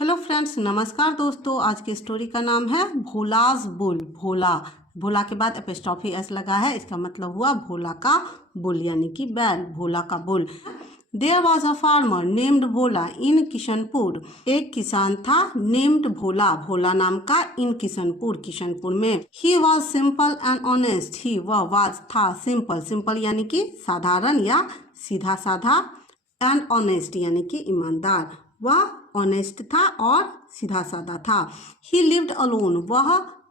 Hello friends, नमस्कार दोस्तों। आज की स्टोरी का नाम है भोलाज बुल। भोला, भोला के बाद एपिस्ट्रॉफी एस लगा है, इसका मतलब हुआ भोला का बुल यानी कि बैल, भोला का bull. There was a farmer named Bhola in Kishanpur. एक किसान था नेम्ड भोला, भोला नाम का, इन किशनपुर, किशनपुर में। He was simple and honest. He वह वाज था सिंपल, सिंपल यानी कि साधारण या सीधा साधा, एंड ऑनेस्ट यानी कि ईमानदार। वह ऑनेस्ट था और सीधा साधा था। ही लिव्ड अलोन, वह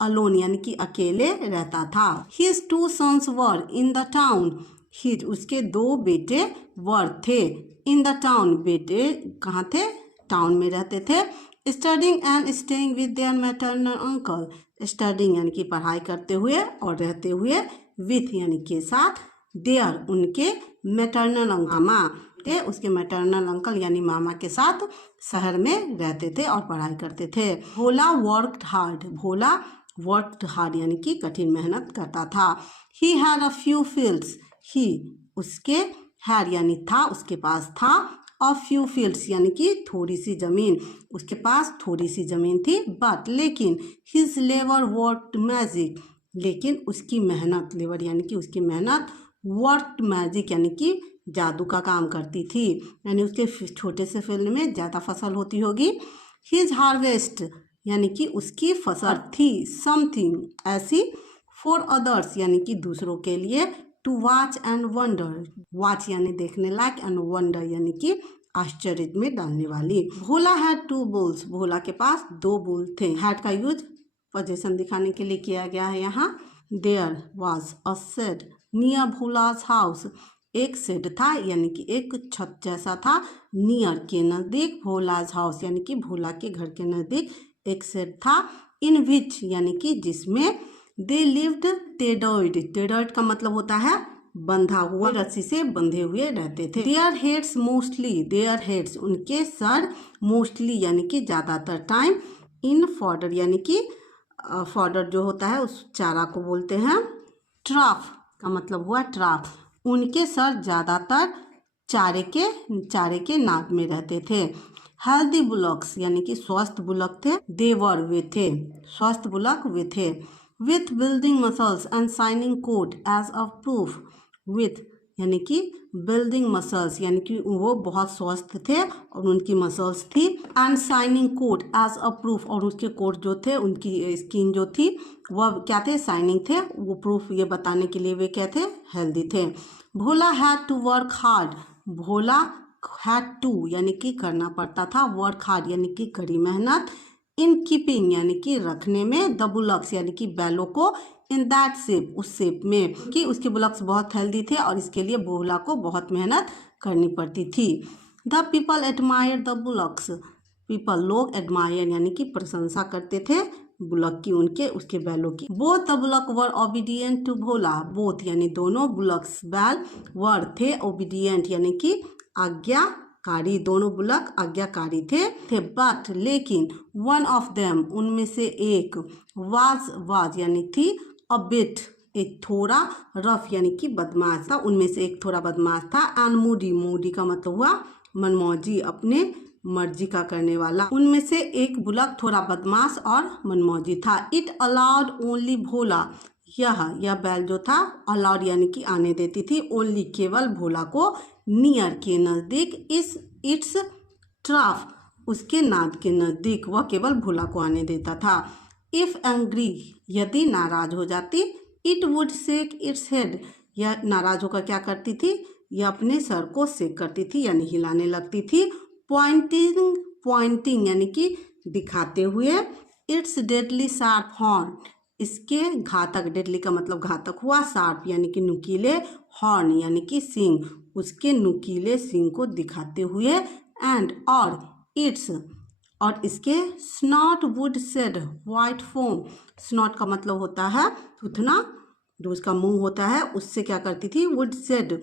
अलोन यानी कि अकेले रहता था। His two sons were in the town. His उसके दो बेटे वर थे, इन द टाउन, बेटे कहाँ थे? टाउन में रहते थे। Studying and staying with their maternal uncle. Studying यानी कि पढ़ाई करते हुए और रहते हुए, विथ यानी के साथ, देयर उनके, मैटरनल मामा थे, उसके मैटरनल अंकल यानी मामा के साथ शहर में रहते थे और पढ़ाई करते थे। Bhola worked hard, Bhola worked hard यानी कि कठिन मेहनत करता था। He had a few fields. He उसके, हैड यानी था, उसके पास था, अ फ्यू फील्ड्स यानी कि थोड़ी सी जमीन, उसके पास थोड़ी सी जमीन थी। बट लेकिन, हिज लेबर वर्कड मैजिक, लेकिन उसकी मेहनत, लेबर यानी कि उसकी मेहनत, वर्कड मैजिक यानी कि जादू का काम करती थी, यानी उसके छोटे से फील्ड में ज़्यादा फसल होती होगी। हिज हार्वेस्ट यानी कि उसकी फसल थी, समथिंग ऐसी, फॉर अदर्स यानी कि दूसरों के लिए, to watch and wonder, watch यानी देखने लायक, एंड वंडर यानी कि आश्चर्य में डालने वाली। भोला हैड टू बुल्स, भोला के पास दो बुल थे। हैड का यूज पोजीशन दिखाने के लिए किया गया है यहाँ। There was a shed near Bhola's house, एक शेड था यानी कि एक छत जैसा था, नियर के नज़दीक, भोलाज हाउस यानी कि भोला के घर के नज़दीक एक शेड था, इन विच यानी कि जिसमें, दे लिव्ड टेडर्ड, टेडर्ड का मतलब होता है बंधा हुआ, रस्सी से बंधे हुए रहते थे। Their heads mostly, their heads उनके सर, मोस्टली यानी कि ज़्यादातर टाइम, इन फॉडर यानी कि फॉडर जो होता है उस चारा को बोलते हैं। ट्राफ का मतलब हुआ ट्राफ, उनके सर ज़्यादातर चारे के नाद में रहते थे। हेल्दी बुलक्स यानी कि स्वस्थ बुलक थे, देवर वे थे, स्वस्थ बुलक वे थे। With building muscles and shining coat as a proof, with यानी कि बिल्डिंग मसल्स यानी कि वो बहुत स्वस्थ थे और उनकी मसल्स थी, and shining coat as a proof, और उसके कोट जो थे, उनकी स्किन जो थी वह क्या थे? शाइनिंग थे। वो प्रूफ ये बताने के लिए वे क्या थे? हेल्दी थे। Bhola had to work hard, Bhola had to यानी कि करना पड़ता था, वर्क हार्ड यानी कि कड़ी मेहनत, इन कीपिंग यानी कि रखने में, द बुलक्स यानी कि बैलों को, इन दैट शेप उस शेप में, कि उसके बुलक्स बहुत हेल्दी थे और इसके लिए भोला को बहुत मेहनत करनी पड़ती थी। The people admire the bullocks, people लोग, एडमायर यानी कि प्रशंसा करते थे बुलक की, उनके, उसके बैलों की। Both the bullock were obedient to Bhola, both यानी दोनों, बुलक्स बैल, वर थे, ओबीडियंट यानी कि आज्ञाकारी, दोनों बुलक आज्ञाकारी थे। बट लेकिन, वन ऑफ देम उनमें से एक, वाज यानी थी, अ बिट एक थोड़ा, रफ यानी कि बदमाश था, उनमें से एक थोड़ा बदमाश था, एंड मूडी, मूडी का मतलब हुआ मनमौजी, अपने मर्जी का करने वाला। उनमें से एक बुलक थोड़ा बदमाश और मनमौजी था। इट अलाउड ओनली भोला, यह बैल जो था, अलाउड यानी कि आने देती थी, ओनली केवल, भोला को, नियर के नज़दीक, इट्स ट्राफ उसके नाद के नज़दीक, वह केवल भोला को आने देता था। इफ एंग्री यदि नाराज हो जाती, it would shake its head, यह नाराज होकर क्या करती थी? यह अपने सर को शेक करती थी यानी हिलाने लगती थी। पॉइंटिंग, पॉइंटिंग यानी कि दिखाते हुए, इट्स डेडली शार्प हॉर्न, इसके घातक, डेडली का मतलब घातक हुआ, शार्प यानी कि नुकीले, हॉर्न यानी कि सींग, उसके नुकीले सींग को दिखाते हुए, एंड और, इट्स और इसके, snot would shed white foam, snot का मतलब होता है थूथना, जो उसका मुंह होता है उससे क्या करती थी? वुड शेड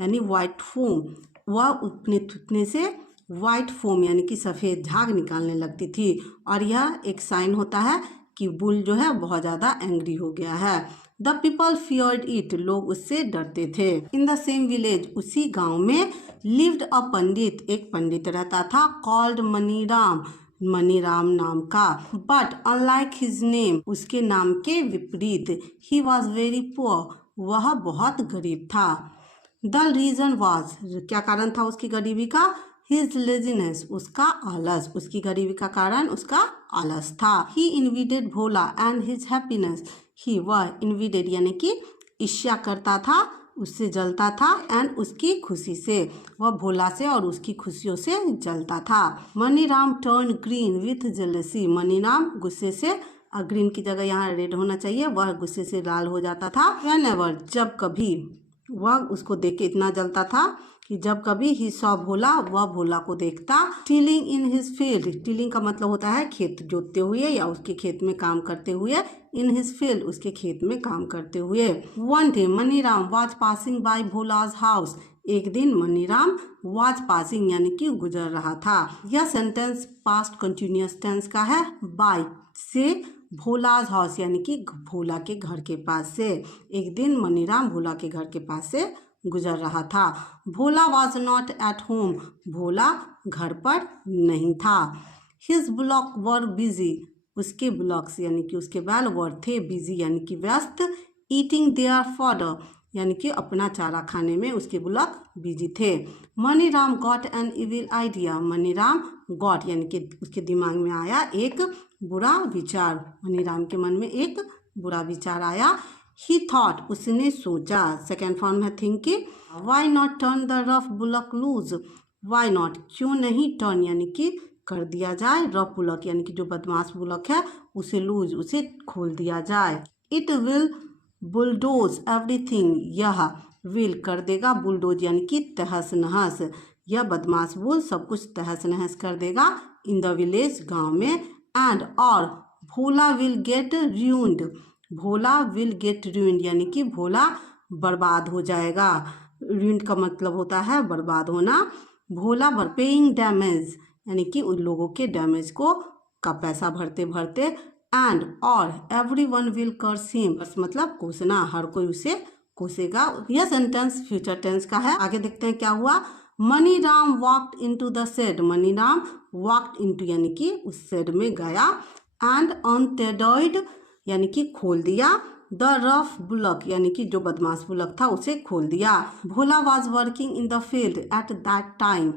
यानी वाइट फोम, वह अपने थूथने से वाइट फोम यानी कि सफ़ेद झाग निकालने लगती थी, और यह एक साइन होता है कि बुल जो है बहुत ज़्यादा एंग्री हो गया है। द पीपल फियर्ड इट, लोग उससे डरते थे। इन द सेम विलेज, उसी गांव में, लिव्ड अ पंडित, एक पंडित रहता था, कॉल्ड मनीराम, मनीराम नाम का। बट अनलाइक हिज नेम, उसके नाम के विपरीत, ही वॉज वेरी पुअर, वह बहुत गरीब था। द रीजन वॉज, क्या कारण था उसकी गरीबी का? हिज लेजीनेस, उसका आलस, उसकी गरीबी का कारण उसका आलस था। ही इन्विडेड भोला एंड हिज हैप्पीनेस, ही वह इन्विडेड यानी कि ईर्ष्या करता था, उससे जलता था, एंड उसकी खुशी से, वह भोला से और उसकी खुशियों से जलता था। Maniram turn green with jealousy, Maniram गुस्से से, ग्रीन की जगह यहाँ रेड होना चाहिए, वह गुस्से से लाल हो जाता था। व्हेनेवर, जब कभी, वह उसको देख के इतना जलता था कि जब कभी ही सॉ भोला, वह भोला को देखता। Tilling in his field, tilling का मतलब होता है खेत जोतते हुए या उसके खेत में काम करते हुए। इन हिज फील्ड, उसके खेत में काम करते हुए। One day Maniram was passing by Bhola's house, एक दिन मनीराम वाज पासिंग यानी कि गुजर रहा था। यह सेंटेंस पास्ट कंटिन्यूअस टेंस का है। बाय से भोलाज हाउस यानी कि भोला के घर के पास से, एक दिन मनीराम भोला के घर के पास से गुजर रहा था। भोला वॉज नॉट एट होम, भोला घर पर नहीं था। हिज ब्लॉक वर बिजी, उसके ब्लॉक्स यानी कि उसके बैल वर थे, बिजी यानी कि व्यस्त, ईटिंग देयर फॉडर यानी कि अपना चारा खाने में उसके ब्लॉक बिजी थे। Maniram got an evil idea, Maniram got यानी कि उसके दिमाग में आया एक बुरा विचार, मनीराम के मन में एक बुरा विचार आया। ही थॉट, उसने सोचा, सेकेंड फॉर्म है thinking. Why not turn the rough bullock loose, why not क्यों नहीं, टर्न यानी कि कर दिया जाए, रफ बुलक यानी कि जो बदमाश बुलक है उसे लूज, उसे खोल दिया जाए। इट विल बुलडोज एवरीथिंग, यह विल कर देगा, बुलडोज यानी कि तहस नहस, यह बदमाश बुल सब कुछ तहस नहस कर देगा इन द विलेज, गांव में। एंड और Bhola will get ruined, Bhola will get ruined यानी कि भोला बर्बाद हो जाएगा। ruined का मतलब होता है बर्बाद होना। भोला पेइंग डैमेज यानी कि उन लोगों के डैमेज को का पैसा भरते भरते। एंड और एवरीवन विल कर्स हिम, मतलब कोसना, हर कोई उसे कोसेगा। यह सेंटेंस फ्यूचर टेंस का है। आगे देखते हैं क्या हुआ। Maniram walked into the shed, Maniram walked into यानी कि उस शेड में गया। एंड अनटेडर्ड यानी कि खोल दिया। द रफ बुलक यानी कि जो बदमाश बुलक था उसे खोल दिया। Bhola was working in the field at that time,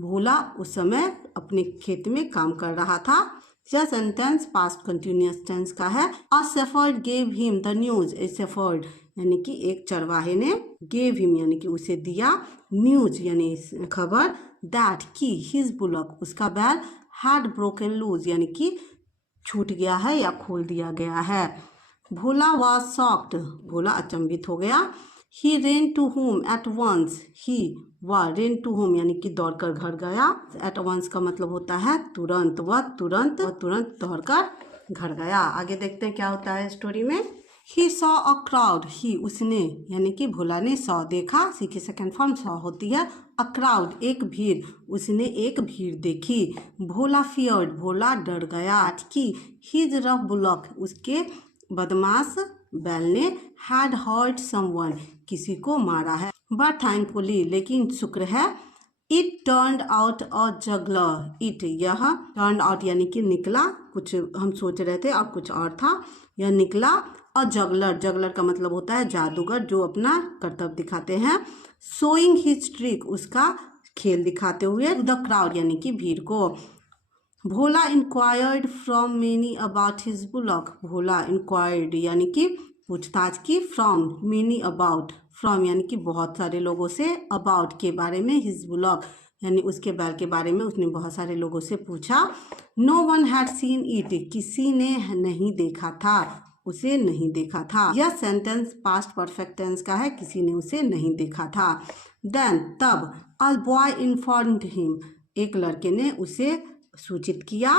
Bhola उस समय अपने खेत में काम कर रहा था। यह सेंटेंस पास्ट कंटिन्यूअस टेंस का है। A shepherd gave him the news, a shepherd यानी कि एक चरवाहे ने, गेव हिम यानी कि उसे दिया, न्यूज यानी खबर, दैट कि हिज बुलक उसका बैल, हैड ब्रोकन लूज यानी कि छूट गया है या खोल दिया गया है। भोला वॉज शॉक्ड, भोला अचंभित हो गया। He ran to home at once, he वह रेन टू होम यानी कि दौड़कर घर गया। एट वंस का मतलब होता है तुरंत, वह तुरंत दौड़कर घर गया। आगे देखते हैं क्या होता है स्टोरी में। ही सॉ अ क्राउड, ही उसने यानी कि भोला ने सॉ देखा, सी की सेकेंड फॉर्म सॉ होती है। अ क्राउड एक भीड़, उसने एक भीड़ देखी। भोला फियर्ड, भोला डर गया कि हिज रफ बुलक उसके बदमाश बैल ने, हैड हर्ट समवन किसी को मारा है। बट थैंकफुली लेकिन शुक्र है, it turned out a juggler, it यह टर्न्ड आउट यानी कि निकला, कुछ हम सोच रहे थे और कुछ और था, यह निकला। अ जगलर, जगलर का मतलब होता है जादूगर जो अपना कर्तव्य दिखाते हैं। शोइंग हिज ट्रिक उसका खेल दिखाते हुए, द क्राउड यानी कि भीड़ को। Bhola inquired from many about his bullock, Bhola inquired यानी कि पूछताछ की, फ्रॉम मेनी अबाउट, फ्रॉम यानी कि बहुत सारे लोगों से, अबाउट के बारे में, हिज बुलक यानी उसके बैल के बारे में उसने बहुत सारे लोगों से पूछा। No one had seen it, किसी ने नहीं देखा था, उसे नहीं देखा था। यह सेंटेंस पास्ट परफेक्ट टेंस का है, किसी ने उसे नहीं देखा था। देन तब, अ बॉय इन्फॉर्म्ड हिम, एक लड़के ने उसे सूचित किया,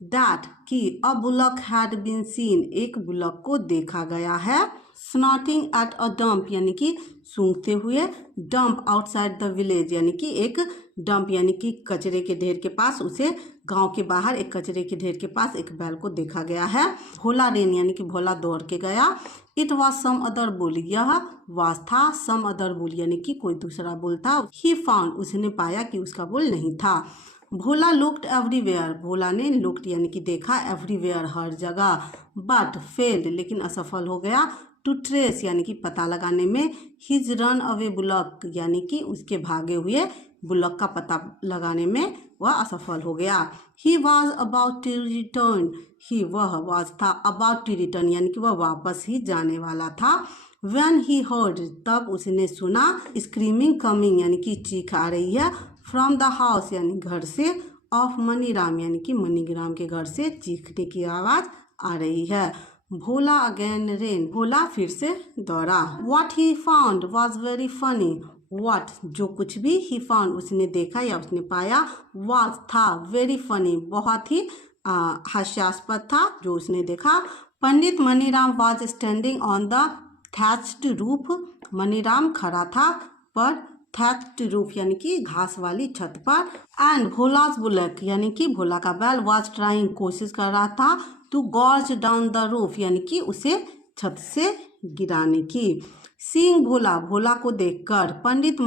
दैट कि अ बुलक हैड बीन सीन, एक बुलक को देखा गया है। स्नॉटिंग एट अ डंप यानी कि सूंघते हुए, डंप आउटसाइड द विलेज यानी कि एक डंप यानी कि कचरे के ढेर के पास, उसे गांव के बाहर एक कचरे के ढेर के पास एक बैल को देखा गया है। भोला रेन यानी कि भोला दौड़ के गया। It was some other bull, यह वाज था, सम अदर बुल यानी कि कोई दूसरा बुल था। ही फाउंड उसने पाया कि उसका बुल नहीं था। भोला लुक्ड एवरीवेयर, भोला ने लुक्ड यानी कि देखा, एवरीवेयर हर जगह, बट फेल्ड लेकिन असफल हो गया, टू ट्रेस यानी कि पता लगाने में, हिज रन अवे बुलक यानी कि उसके भागे हुए बुलक का पता लगाने में वह असफल हो गया। He was about to return, he वह वॉज था अबाउट टू रिटर्न यानी कि वह वापस ही जाने वाला था। व्हेन ही हर्ड तब उसने सुना, स्क्रीमिंग कमिंग यानी कि चीख आ रही है, फ्रॉम द हाउस यानी घर से, ऑफ मनीराम यानी कि मनीराम के घर से चीखने की आवाज़ आ रही है। भोला अगेन रेन, भोला फिर से दौड़ा। What he found was very funny, what जो कुछ भी, ही फाउंड उसने देखा या उसने पाया, वॉज था, वेरी फनी बहुत ही हास्यास्पद था जो उसने देखा। Pandit Maniram was standing on the thatched roof, Maniram खड़ा था पर थैच्ड रूफ यानी कि घास वाली छत पर। एंड भोलाज बुलक यानी कि भोला का बैल वॉज ट्राइंग कोशिश कर रहा था, to gorge down the roof यानी कि उसे छत से गिराने की। सीइंग भोला, भोला को देखकर, पंडित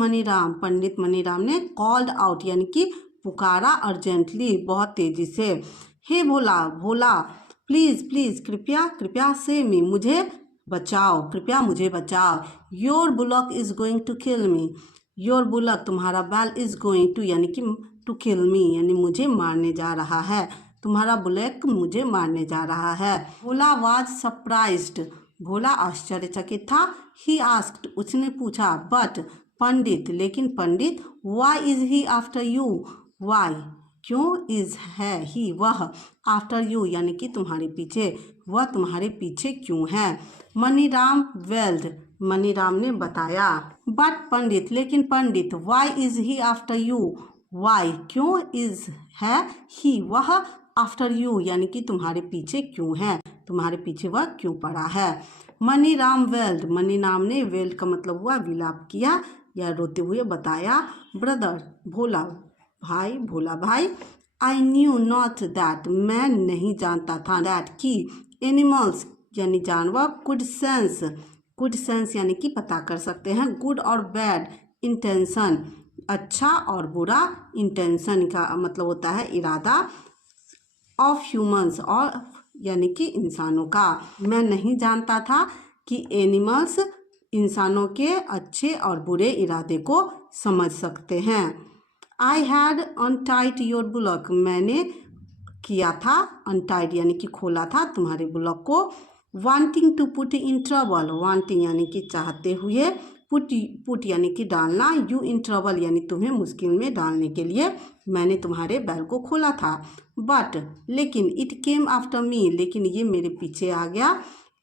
मनीराम ने कॉल्ड आउट यानी कि पुकारा अर्जेंटली बहुत तेजी से, हे भोला, भोला प्लीज प्लीज कृपया कृपया से मी मुझे बचाओ, कृपया मुझे बचाओ। Your bullock is going to kill me, your bullock तुम्हारा बैल इज गोइंग टू यानी कि टू किल मी यानी मुझे मारने जा रहा है, तुम्हारा बुलक मुझे मारने जा रहा है। भोला वाज सरप्राइज्ड, भोला आश्चर्यचकित था। ही आस्क्ड उसने पूछा, बट पंडित लेकिन Pandit, why is he after you, why क्यों, इज है ही वह, आफ्टर यू यानी कि तुम्हारे पीछे, वह तुम्हारे पीछे क्यों है। मनीराम वेल्ड, मनीराम ने बताया। बट पंडित लेकिन Pandit, why is he after you, why क्यों, इज है ही वह, आफ्टर यू यानी कि तुम्हारे पीछे क्यों है, तुम्हारे पीछे वह क्यों पड़ा है। मनीराम वेल्ड, मनीराम ने वेल्ड का मतलब हुआ विलाप किया या रोते हुए बताया। ब्रदर भोला भाई, भोला भाई, आई न्यू नॉट दैट मैं नहीं जानता था, दैट की एनिमल्स यानी जानवर, कुड सेंस यानी कि पता कर सकते हैं, गुड और बैड इंटेंशन अच्छा और बुरा, इंटेंशन का मतलब होता है इरादा, ऑफ ह्यूमंस और यानी कि इंसानों का। मैं नहीं जानता था कि एनिमल्स इंसानों के अच्छे और बुरे इरादे को समझ सकते हैं। I had untied your bullock, मैंने किया था, अनटाइड यानी कि खोला था तुम्हारे बुलक को। Wanting to put in trouble, wanting यानी कि चाहते हुए, पुट यानी कि डालना, यू इन ट्रबल यानी तुम्हें मुश्किल में डालने के लिए मैंने तुम्हारे बैल को खोला था। बट लेकिन, इट केम आफ्टर मी लेकिन ये मेरे पीछे आ गया,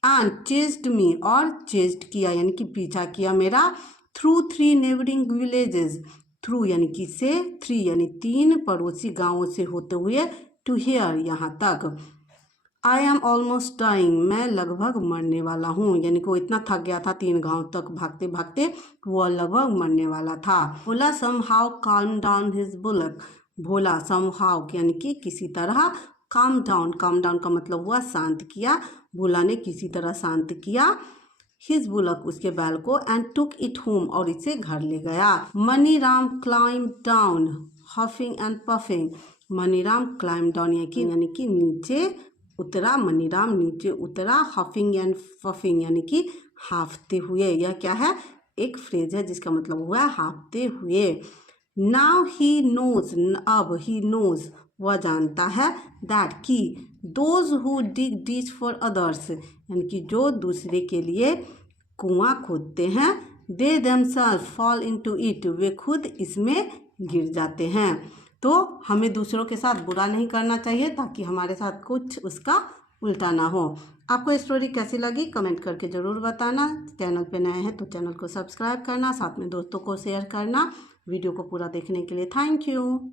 एंड चेस्ड मी और चेस्ड किया यानी कि पीछा किया मेरा, थ्रू 3 नेबरिंग विलेजेस, थ्रू यानी कि से, 3 यानी 3 पड़ोसी गांवों से होते हुए, टू हियर यहाँ तक। आई एम ऑलमोस्ट डाइंग, मैं लगभग मरने वाला हूँ यानी कि वो इतना थक गया था 3 गांव तक भागते भागते, वो लगभग मरने वाला था। Bhola somehow calm down his bullock, Bhola somehow यानी कि किसी तरह, काम डाउन का मतलब हुआ शांत किया, भोला ने किसी तरह शांत किया हिज बुलक उसके बैल को, एंड टुक इट होम और इसे घर ले गया। Maniram climb down huffing and puffing, Maniram climb down यानी कि नीचे उतरा, मनीराम नीचे उतरा, हफिंग एंड पफिंग यानी कि हाँफते हुए, यह क्या है, एक फ्रेज है जिसका मतलब हुआ है हाँफते हुए। नाउ ही नोज, अब ही नोज वह जानता है, दैट की those who dig ditch for others यानी कि जो दूसरे के लिए कुआं खोदते हैं, they themselves fall into it वे खुद इसमें गिर जाते हैं। तो हमें दूसरों के साथ बुरा नहीं करना चाहिए ताकि हमारे साथ कुछ उसका उल्टा ना हो। आपको स्टोरी कैसी लगी कमेंट करके ज़रूर बताना। चैनल पे नए हैं तो चैनल को सब्सक्राइब करना, साथ में दोस्तों को शेयर करना। वीडियो को पूरा देखने के लिए थैंक यू।